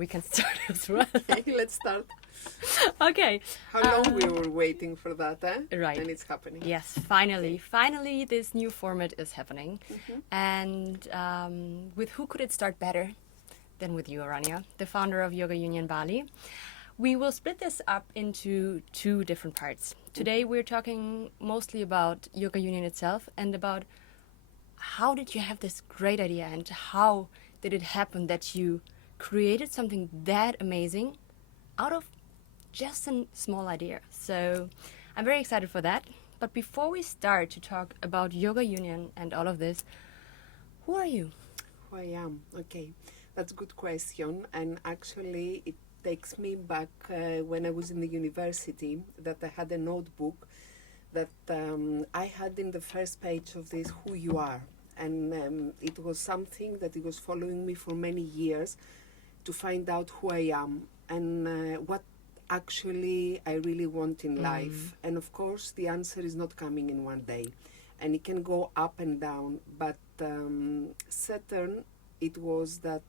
we can start as well. Okay, let's start. Okay. How long we were waiting for that, eh? Right. And it's happening. Yes, finally this new format is happening. And with who could it start better than with you, Aranya, the founder of Yoga Union Bali? We will split this up into two different parts. Today we're talking mostly about Yoga Union itself and about how did you have this great idea and how did it happen that you created something that amazing out of just a small idea. So I'm very excited for that. But before we start to talk about Yoga Union and all of this, who are you? Who I am? Okay, that's a good question. And actually, it takes me back when I was in the university, that I had a notebook that I had in the first page of this, who you are. And it was something that it was following me for many years to find out who I am and what actually I really want in life. And of course, the answer is not coming in one day. And it can go up and down. But certain it was that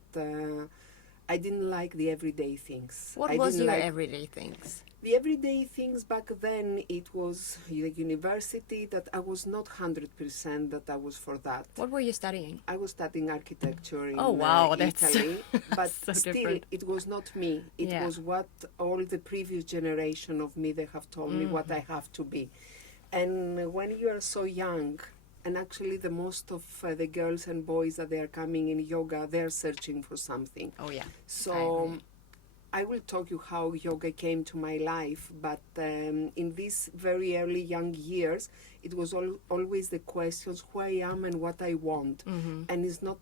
I didn't like the everyday things. What I was didn't your like everyday things? the everyday things back then. It was the university that I was not 100% that I was for that. What were you studying? I was studying architecture in Oh, wow, that's Italy, but so still different. it was not me. It Yeah. was what all the previous generation of me, they have told me what I have to be. And when you are so young, and actually the most of the girls and boys that they are coming in yoga, they are searching for something. Oh, yeah. So I will talk you how yoga came to my life, but in these very early young years, it was always the questions who I am and what I want, and it's not.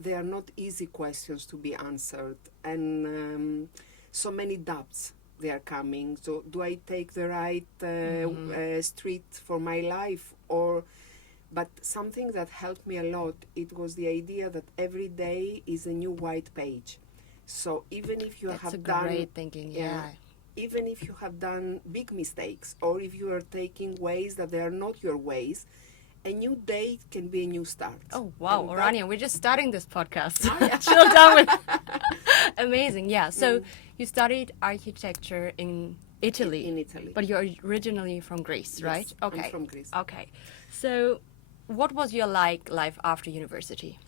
They are not easy questions to be answered, and so many doubts they are coming. So do I take the right street for my life or? But something that helped me a lot, it was the idea that every day is a new white page. So even if you That's have a done great thinking, yeah. even if you have done big mistakes, or if you are taking ways that they are not your ways, a new day can be a new start. Oh, wow, And Orania, we're just starting this podcast. Chill down with Amazing, yeah. So you studied architecture in Italy. In Italy. But you're originally from Greece, Yes, right? I'm Okay. from Greece. Okay. So what was your life after university?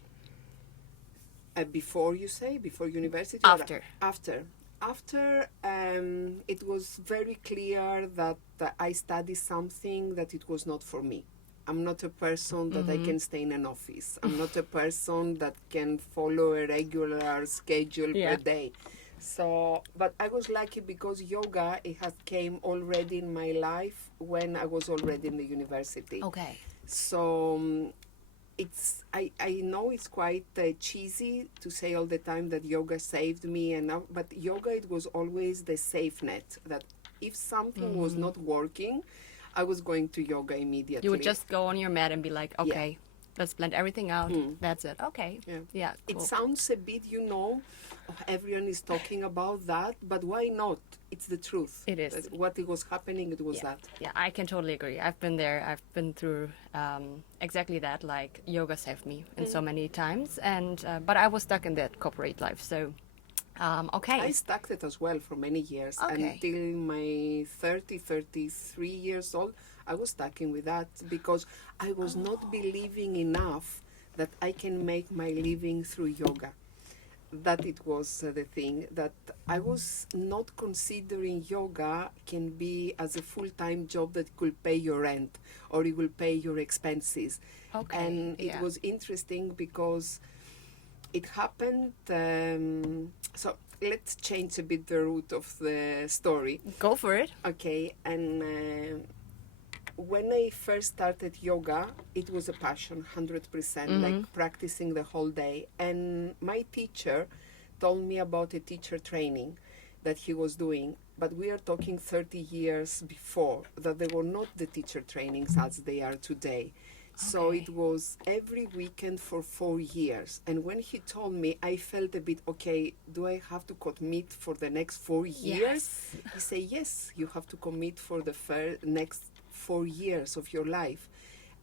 Before you say, before university? After. After, it was very clear that I studied something that it was not for me. I'm not a person that I can stay in an office. I'm not a person that can follow a regular schedule per day. So, but I was lucky because yoga, it had came already in my life when I was already in the university. Okay. So I know it's quite cheesy to say all the time that yoga saved me, but yoga, it was always the safe net, that if something was not working, I was going to yoga immediately. You would just go on your mat and be like, okay, let's blend everything out. That's it. Okay. Yeah. It Cool. sounds a bit, everyone is talking about that, but why not? It's the truth. It is. What it was happening, it was that. Yeah, I can totally agree. I've been there. I've been through exactly that. Like yoga saved me in so many times, and but I was stuck in that corporate life. So, okay. I stuck it as well for many years. Okay. Until my 33 years old, I was stuck in with that because I was not believing enough that I can make my living through yoga. That it was the thing, that I was not considering yoga can be as a full-time job that could pay your rent or it will pay your expenses. Okay, And it yeah. was interesting because it happened. So let's change a bit the route of the story. Go for it. Okay, and when I first started yoga, it was a passion, 100%, like practicing the whole day. And my teacher told me about a teacher training that he was doing, but we are talking 30 years before, that they were not the teacher trainings as they are today. So Okay. it was every weekend for 4 years. And when he told me, I felt a bit, okay, do I have to commit for the next 4 years? Yes. He said, yes, you have to commit for the next 4 years of your life.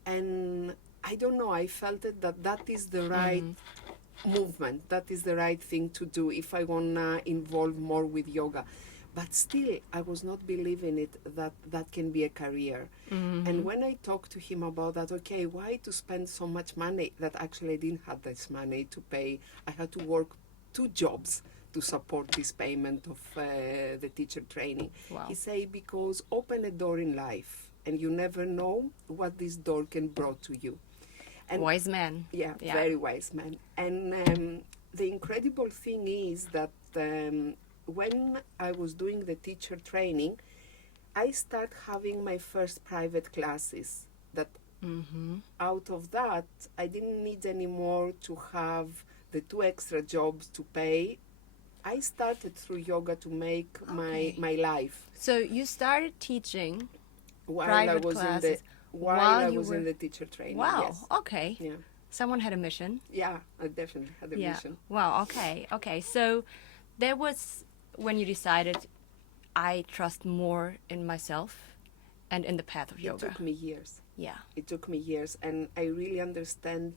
And I don't know, I felt it that is the right movement. That is the right thing to do if I want to involve more with yoga. But still, I was not believing it that that can be a career. And when I talked to him about that, okay, why to spend so much money that actually I didn't have this money to pay. I had to work 2 jobs to support this payment of the teacher training. Wow. He said, because open a door in life and you never know what this door can bring to you. And Wise man. yeah, Yeah. very wise man. And the incredible thing is that when I was doing the teacher training, I started having my first private classes. That out of that, I didn't need anymore to have the 2 extra jobs to pay. I started through yoga to make Okay. my life So you started teaching while private I was classes while while I you was were... in the teacher training. Wow. Yes. Okay. Yeah. Someone had a mission. Yeah, I definitely had a mission. Wow. Okay. Okay. So there was when you decided, I trust more in myself and in the path of It yoga. took me years. Yeah. It took me years, and I really understand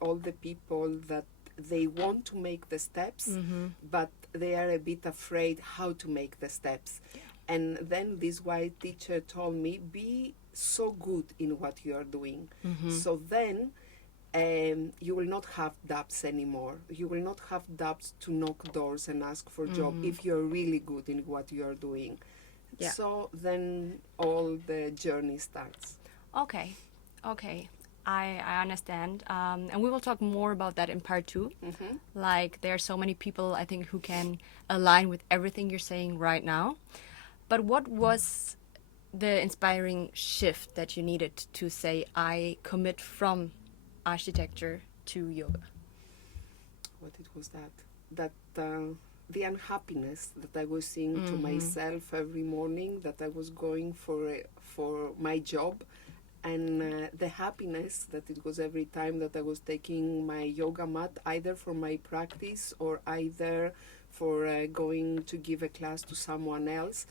all the people that they want to make the steps, but they are a bit afraid how to make the steps. And then this white teacher told me, be so good in what you are doing. So then you will not have doubts anymore. You will not have doubts to knock doors and ask for job if you're really good in what you are doing. Yeah. So then all the journey starts. Okay. Okay. I understand. And we will talk more about that in part 2. Like, there are so many people, I think, who can align with everything you're saying right now. But what was the inspiring shift that you needed to say, I commit from architecture to yoga? What it was that the unhappiness that I was seeing to myself every morning, that I was going for my job, and the happiness that it was every time that I was taking my yoga mat, either for my practice or either for going to give a class to someone else.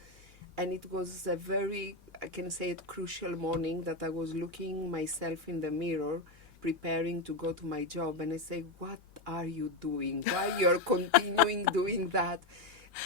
And it was a very, I can say it, crucial morning that I was looking myself in the mirror, preparing to go to my job, and I say, what are you doing? Why you're continuing doing that?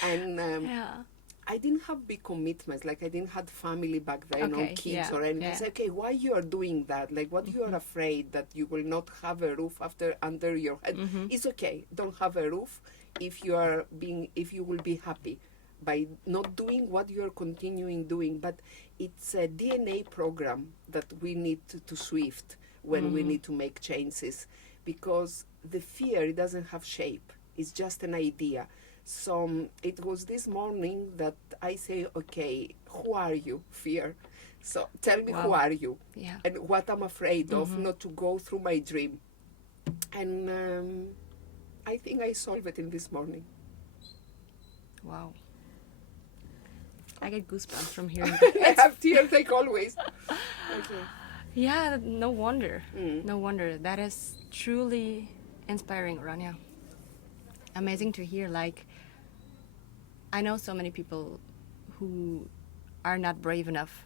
And Yeah. I didn't have big commitments, like I didn't have family back then, or Okay, kids yeah, or anything. yeah. I said, okay, why you are doing that? Like, what you are afraid that you will not have a roof under your head? It's okay, don't have a roof if you will be happy by not doing what you are continuing doing. But it's a DNA program that we need to swift when we need to make changes, because the fear, it doesn't have shape. It's just an idea. So it was this morning that I say, okay, who are you, fear? So tell me, who Wow. are you? Yeah. And what I'm afraid of, not to go through my dream. And I think I solved it in this morning. Wow. I get goosebumps from hearing I that. have tears like always. Okay. Yeah, no wonder. No wonder. That is truly inspiring, Rania. Amazing to hear. Like, I know so many people who are not brave enough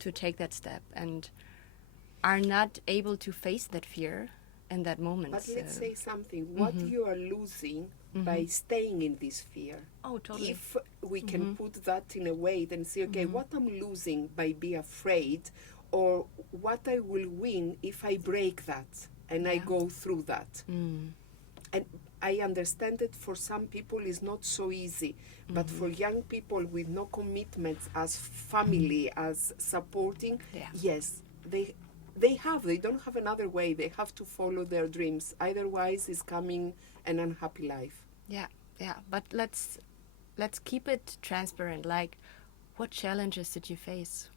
to take that step and are not able to face that fear in that moment. But let's so- say something. What you are losing by staying in this fear. Oh, totally. If we can put that in a way, then say, okay, what I'm losing by being afraid, or what I will win if I break that and I Yeah. go through that. And I understand that for some people it's not so easy, but for young people with no commitments as family, as supporting, Yeah. yes, they don't have another way. They have to follow their dreams. Otherwise, it's coming an unhappy life. Yeah, yeah. But let's keep it transparent. Like, what challenges did you face?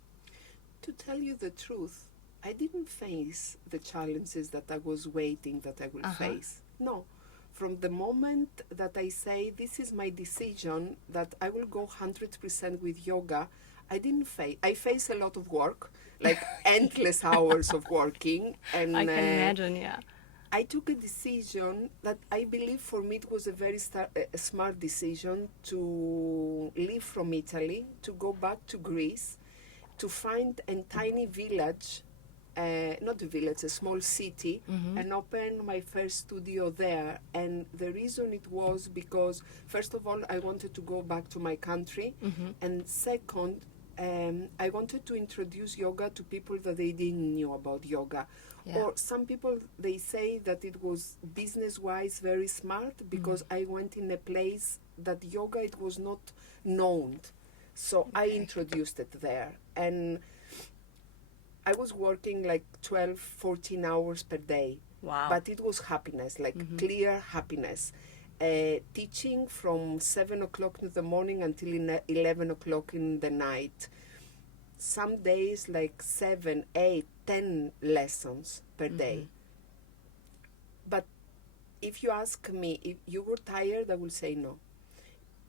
To tell you the truth, I didn't face the challenges that I was waiting that I will face. No. From the moment that I say, this is my decision, that I will go 100% with yoga, I didn't face. I face a lot of work, like endless hours of working. And I can imagine, yeah. I took a decision that I believe for me it was a very smart decision to leave from Italy, to go back to Greece, to find a tiny village not a village, a small city, and opened my first studio there. And the reason it was because, first of all, I wanted to go back to my country, and second, I wanted to introduce yoga to people that they didn't know about yoga. Yeah. Or some people, they say that it was business-wise very smart because I went in a place that yoga, it was not known. So I introduced it there. And I was working like 12, 14 hours per day. Wow. But it was happiness, like clear happiness. Teaching from 7 o'clock in the morning until 11 o'clock in the night. Some days like 7, 8, 10 lessons per day. But if you ask me, if you were tired, I will say no.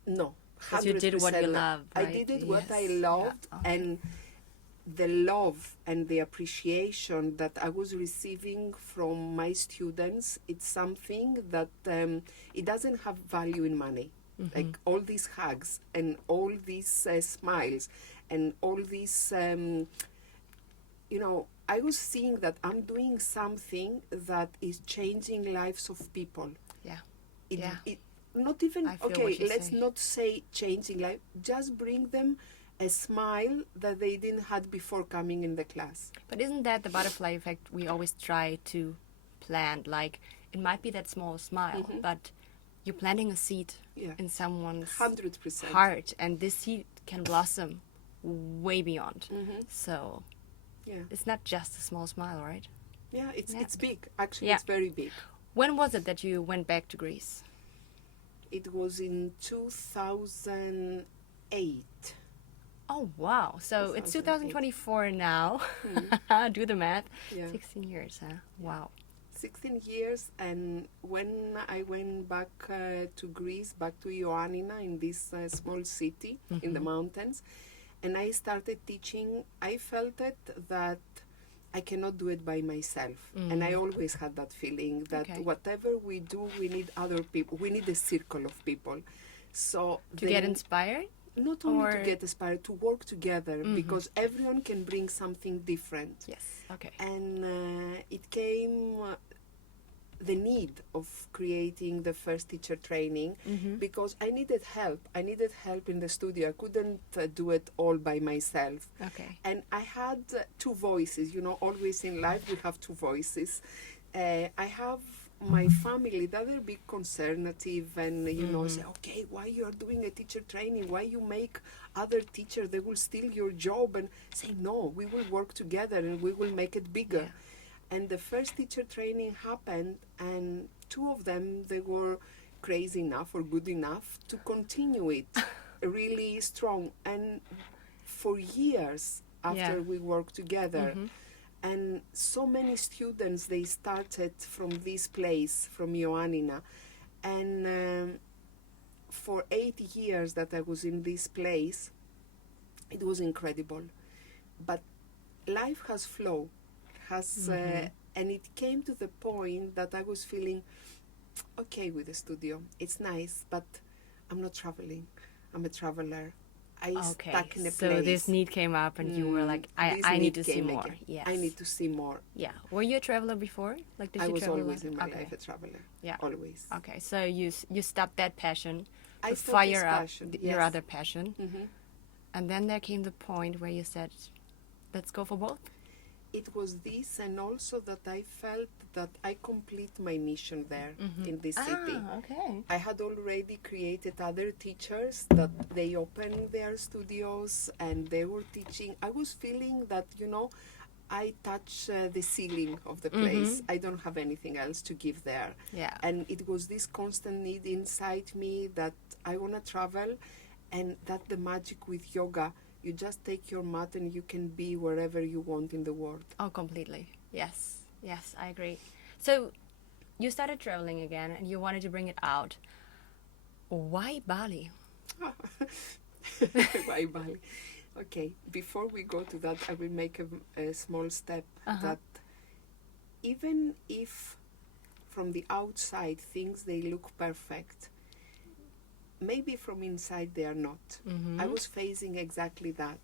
No. 'Cause you did what you loved, I right? did what I Yes. loved, Yeah. Okay. and the love and the appreciation that I was receiving from my students, it's something that it doesn't have value in money. Like all these hugs and all these smiles and all these, I was seeing that I'm doing something that is changing lives of people. Yeah. It, Yeah. it, not even, I feel okay, what you let's say. not say changing life, just bring them a smile that they didn't had before coming in the class. But isn't that the butterfly effect we always try to plant? Like, it might be that small smile, but you're planting a seed Yeah. in someone's 100%. heart, and this seed can blossom way beyond. So Yeah. it's not just a small smile, right? Yeah, it's Yeah. it's big. Actually, Yeah. it's very big. When was it that you went back to Greece? It was in 2008. Oh, wow. So it's 2008. 2024 now. Do the math. Yeah. 16 years, huh? Wow. 16 years, and when I went back to Greece, back to Ioannina in this small city in the mountains, and I started teaching, I felt it that I cannot do it by myself. And I always had that feeling that Okay. whatever we do, we need other people, we need a circle of people. So To get then- inspired? not only to or- get inspired, to work together, because everyone can bring something different. Yes. Okay. And it came the need of creating the first teacher training because I needed help. I needed help in the studio. I couldn't do it all by myself. Okay. And I had two voices. Always in life we have two voices. I have my family that are big conservative and say, okay, why you are doing a teacher training, why you make other teachers, they will steal your job, and say, no, we will work together and we will make it bigger. And the first teacher training happened, and two of them, they were crazy enough or good enough to continue it really strong. And for years after we worked together, and so many students, they started from this place, from Ioannina. And for 8 years that I was in this place, it was incredible. But life has flow, and it came to the point that I was feeling okay with the studio. It's nice, but I'm not traveling. I'm a traveler. I Okay. stuck in a So place. this need came up, and you were like, This I need need to see came more. again. Yes. I need to see more. Yeah. Were you a traveler before? Like, did I you was travel? always in my Okay. life a traveler. Yeah. Always. Okay. So you stopped that passion I to stopped this fire up passion, your yes. other passion, and then there came the point where you said, "Let's go for both." It was this, and also that I felt that I complete my mission there in this city. Okay. I had already created other teachers that they opened their studios and they were teaching. I was feeling that, I touch the ceiling of the place. I don't have anything else to give there. Yeah. And it was this constant need inside me that I want to travel, and that the magic with yoga. You just take your mat and you can be wherever you want in the world. Oh, completely. Yes. Yes, I agree. So you started traveling again, and you wanted to bring it out. Why Bali? Bye bye. Okay, before we go to that, I will make a small step that even if from the outside things they look perfect, maybe from inside they are not. I was facing exactly that.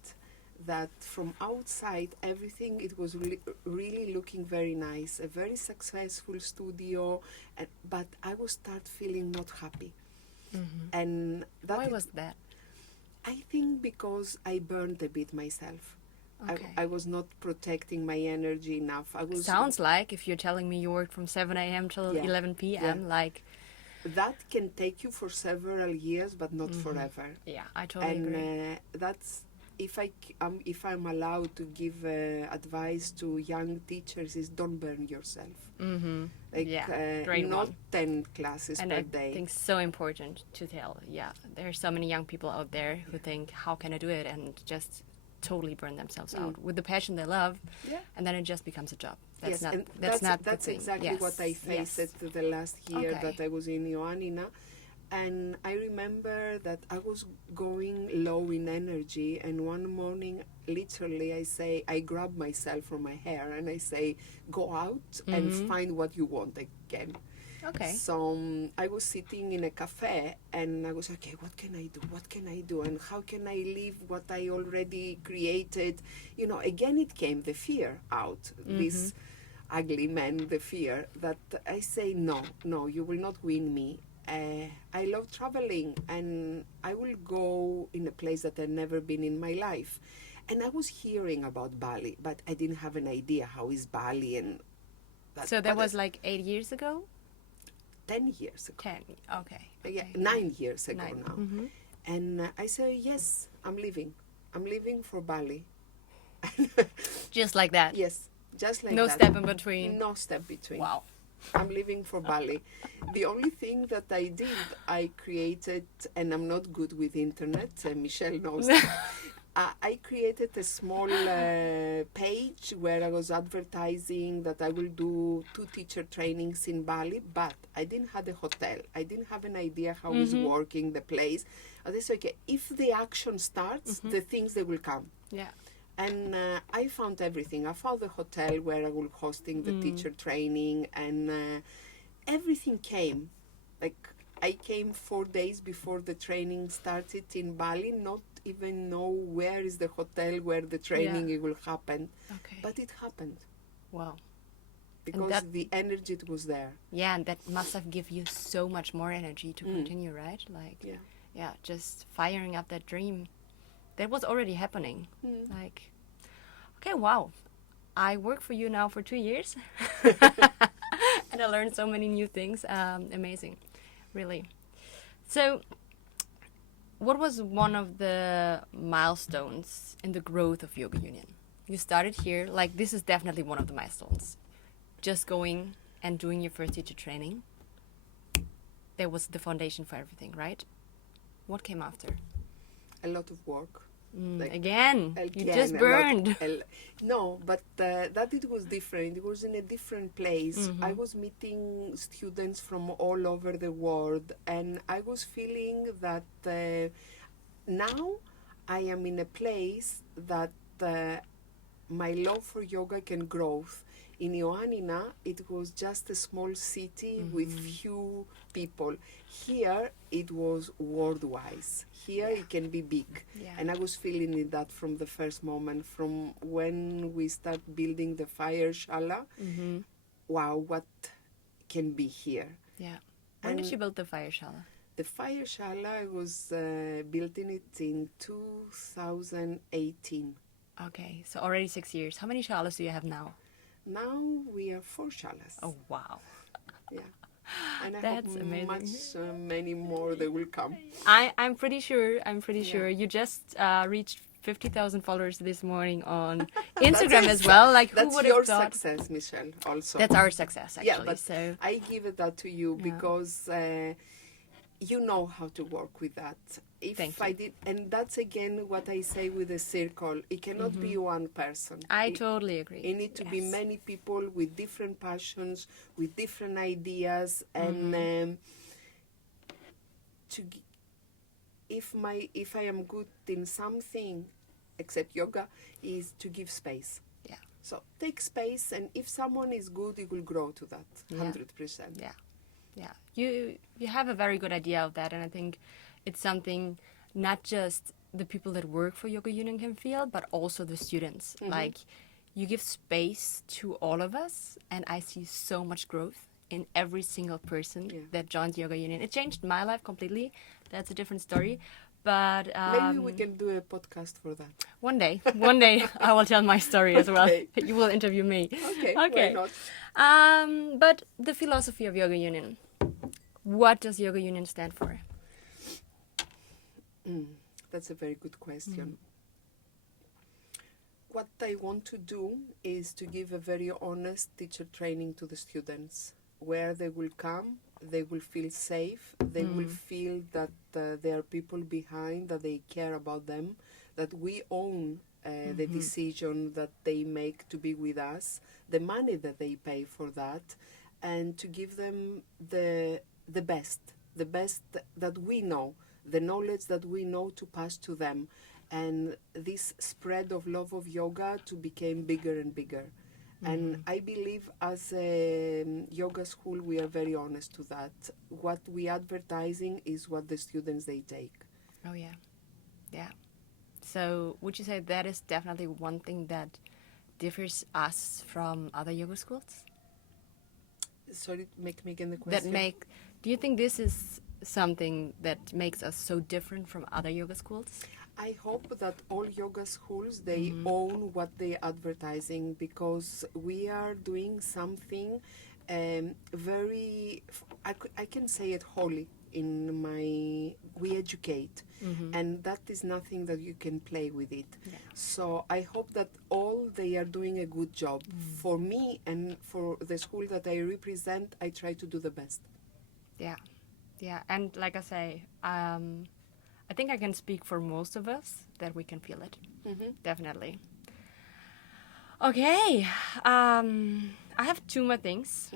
that from outside everything it was really looking very nice, a very successful studio, but I was start feeling not happy. And that Why was that? I think because I burned a bit myself. Okay. I was not protecting my energy enough. I was Sounds like, if you're telling me you worked from 7 a.m. till Yeah. 11 p.m., like, that can take you for several years, but not forever. yeah, I totally agree. And that's if I'm allowed to give advice to young teachers is don't burn yourself. Like Yeah, great not one. 10 classes And per I day. think so important to tell. Yeah, there are so many young people out there who think, how can I do it? And just totally burn themselves out with the passion they love. Yeah. And then it just becomes a job. That's Yes, not, and that's not the that's thing. exactly Yes, what I faced yes. the last year Okay. that I was in Ioannina. And I remember that I was going low in energy, and one morning, literally, I grab myself from my hair and I say, go out and find what you want again. Okay. So I was sitting in a cafe and I was, okay, what can I do? What can I do? And how can I leave what I already created? You know, again, it came the fear out, this ugly man, the fear that I say, no, you will not win me. I love traveling and I will go in a place that I've never been in my life. And I was hearing about Bali, but I didn't have an idea how is Bali and that. So that but was like 8 years ago? 10 years ago. 10. Okay. Yeah, okay. 9 years ago 9. now. And I say, yes, I'm leaving. I'm leaving for Bali. Just like that? Yes, just like No that. step in between? No step between. Wow. I'm leaving for Bali. The only thing that I did, I created, and I'm not good with internet, Michelle knows that. I created a small page where I was advertising that I will do 2 teacher trainings in Bali, but I didn't have a hotel. I didn't have an idea how it's working, the place. I said, okay, if the action starts, the things, they will come. Yeah. And I found everything. I found the hotel where I will hosting the teacher training, and everything came. Like I came 4 days before the training started in Bali, not even know where is the hotel where the training it will happen. Okay. But it happened Wow. because that- the energy was there. Yeah, and that must have given you so much more energy to continue, right? Like, Yeah. just firing up that dream. That was already happening. Like, okay, wow. I work for you now for 2 years. And I learned so many new things. Amazing, really. So, what was one of the milestones in the growth of Yoga Union? You started here, like this is definitely one of the milestones. Just going and doing your first teacher training. That was the foundation for everything, right? What came after? A lot of work. Like, Again, you Again, just a lot- burned. No, but that it was different. It was in a different place. I was meeting students from all over the world, and I was feeling that now I am in a place that my love for yoga can grow. In Ioannina, it was just a small city with few people. Here, it was worldwide. Here, it can be big. Yeah. And I was feeling it that from the first moment, from when we start building the fire shala. Wow, what can be here? Yeah. When did you build the fire shala? The fire shala, I was building it in 2018. Okay, so already 6 years. How many shalas do you have now? Now we are 4 shalas. Oh, wow. Yeah. And I That's hope amazing. many more they will come. I'm pretty sure. You just reached 50,000 followers this morning on Instagram as well. Like, who That's would your have thought? success, Michelle, also. That's our success, actually. Yeah, but so I give it that to you Yeah. because you know how to work with that. If Thank I you. did, and that's again what I say with the circle. It cannot be one person. I totally agree. It need to be Yes. many people with different passions, with different ideas, and if I am good in something, except yoga, is to give space. Yeah. So take space, and if someone is good, it will grow to that 100%. Yeah, yeah. You have a very good idea of that, and I think it's something not just the people that work for Yoga Union can feel, but also the students. Like, you give space to all of us, and I see so much growth in every single person that joined Yoga Union. It changed my life completely. That's a different story. But Maybe we can do a podcast for that. one day I will tell my story as well. Okay. You will interview me. Okay, why not? But the philosophy of Yoga Union. What does Yoga Union stand for? That's a very good question. What I want to do is to give a very honest teacher training to the students, where they will come, they will feel safe, they will feel that there are people behind, that they care about them, that we own the decision that they make to be with us, the money that they pay for that, and to give them the best that we know, the knowledge that we know to pass to them, and this spread of love of yoga to become bigger and bigger. And I believe as a yoga school we are very honest to that. What we advertising is what the students they take. Oh yeah. Yeah. So would you say that is definitely one thing that differs us from other yoga schools? Sorry, make me again the question. Do you think this is something that makes us so different from other yoga schools? I hope that all yoga schools, they own what they're advertising, because we are doing something very, I can say it holy in my, we educate. And that is nothing that you can play with it. Yeah. So I hope that all they are doing a good job. For me and for the school that I represent, I try to do the best. Yeah. Yeah. And like I say, I think I can speak for most of us that we can feel it. Definitely. Okay. I have two more things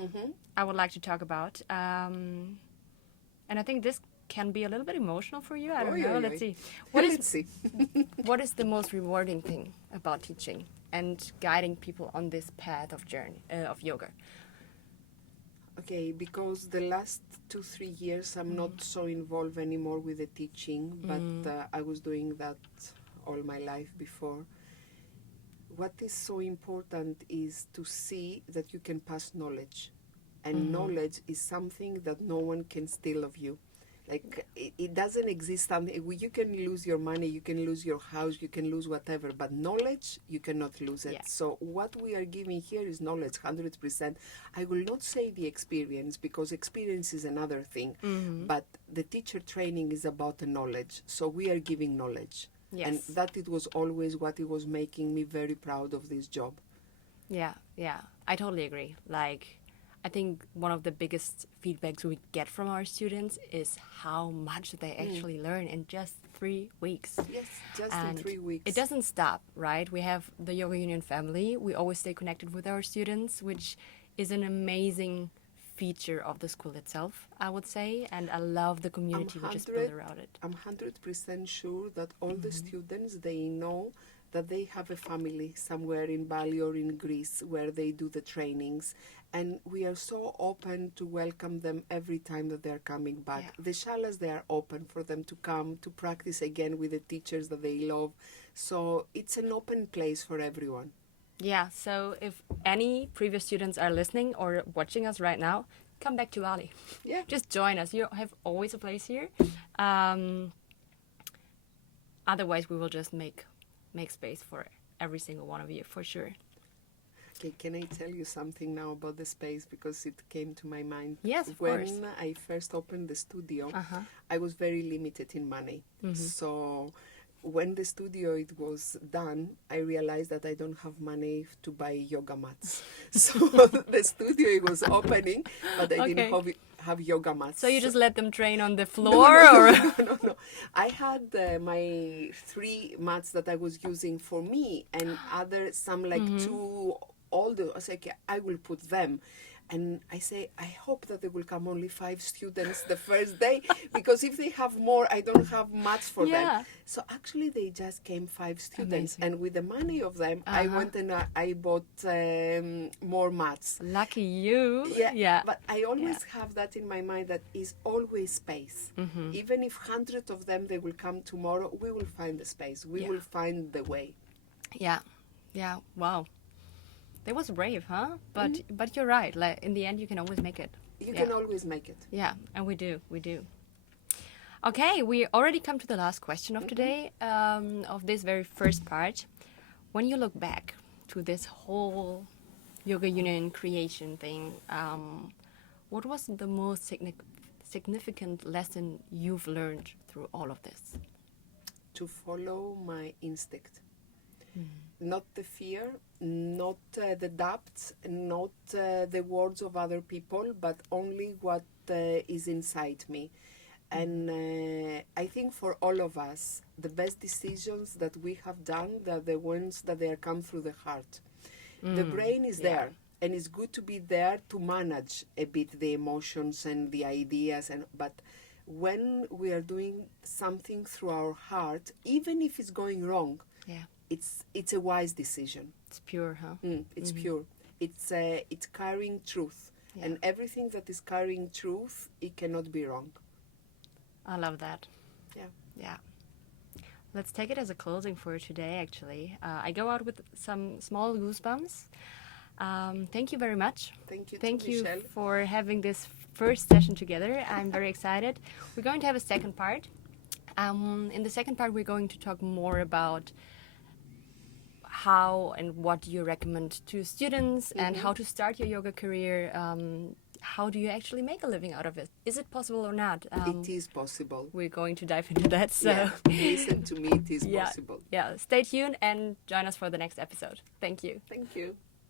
I would like to talk about. And I think this can be a little bit emotional for you. I don't know. Let's see. Let's see. What is the most rewarding thing about teaching and guiding people on this path of journey of yoga? Okay, because the last 2-3 years I'm not so involved anymore with the teaching, but I was doing that all my life before. What is so important is to see that you can pass knowledge, and knowledge is something that no one can steal of you. Like, it doesn't exist. You can lose your money, you can lose your house, you can lose whatever, but knowledge, you cannot lose it. Yeah. So what we are giving here is knowledge, 100%. I will not say the experience, because experience is another thing, but the teacher training is about the knowledge. So we are giving knowledge. Yes. And that it was always what it was making me very proud of this job. Yeah, yeah. I totally agree. Like, I think one of the biggest feedbacks we get from our students is how much they actually learn in just 3 weeks. Yes, just And in 3 weeks. it doesn't stop, right? We have the Yoga Union family. We always stay connected with our students, which is an amazing feature of the school itself, I would say. And I love the community which is built around it. I'm 100% sure that all the students, they know that they have a family somewhere in Bali or in Greece where they do the trainings. And we are so open to welcome them every time that they're coming back. Yeah. The shalas, they are open for them to come to practice again with the teachers that they love. So it's an open place for everyone. Yeah, so if any previous students are listening or watching us right now, come back to Bali. Yeah. Just join us. You have always a place here. Otherwise, we will just make space for every single one of you, for sure. Okay, can I tell you something now about the space, because it came to my mind? Yes, of when course. I first opened the studio, Uh-huh. I was very limited in money. So when the studio it was done, I realized that I don't have money to buy yoga mats. So the studio it was opening, but I didn't have yoga mats. So you just let them train on the floor, or? No. I had my 3 mats that I was using for me, and some like 2 older. I was like, I will put them. And I say, I hope that there will come only 5 students the first day, because if they have more, I don't have much for Yeah. them. So actually, they just came 5 students. Amazing. And with the money of them, I Uh-huh. went and I bought more mats. Lucky you. Yeah, Yeah. but I always have that in my mind, that is always space. Mm-hmm. Even if 100 of them, they will come tomorrow, we will find the space. We Yeah. will find the way. Yeah. Yeah. Wow. That was brave, huh? But you're right. Like in the end, you can always make it. You Yeah. can always make it. Yeah, and we do. We do. Okay, we already come to the last question of today, of this very first part. When you look back to this whole Yoga Union creation thing, what was the most significant lesson you've learned through all of this? To follow my instinct. Not the fear, not the doubts, not the words of other people, but only what is inside me. And I think for all of us, the best decisions that we have done are the ones that they are come through the heart. The brain is yeah. there, and it's good to be there to manage a bit the emotions and the ideas. But when we are doing something through our heart, even if it's going wrong, Yeah, it's a wise decision. it's pure, huh? It's pure. It's carrying truth, Yeah. and everything that is carrying truth, it cannot be wrong. I love that. Yeah. Yeah. Let's take it as a closing for today, actually. I go out with some small goosebumps. Thank you very much. Thank you, Thank to you Michelle. for having this first session together. I'm very excited. We're going to have a second part. In the second part, we're going to talk more about how and what you recommend to students and how to start your yoga career. How do you actually make a living out of it? Is it possible or not? It is possible. We're going to dive into that. So Yeah. Listen to me, it is yeah, possible. yeah. Stay tuned and join us for the next episode. Thank you. Thank you.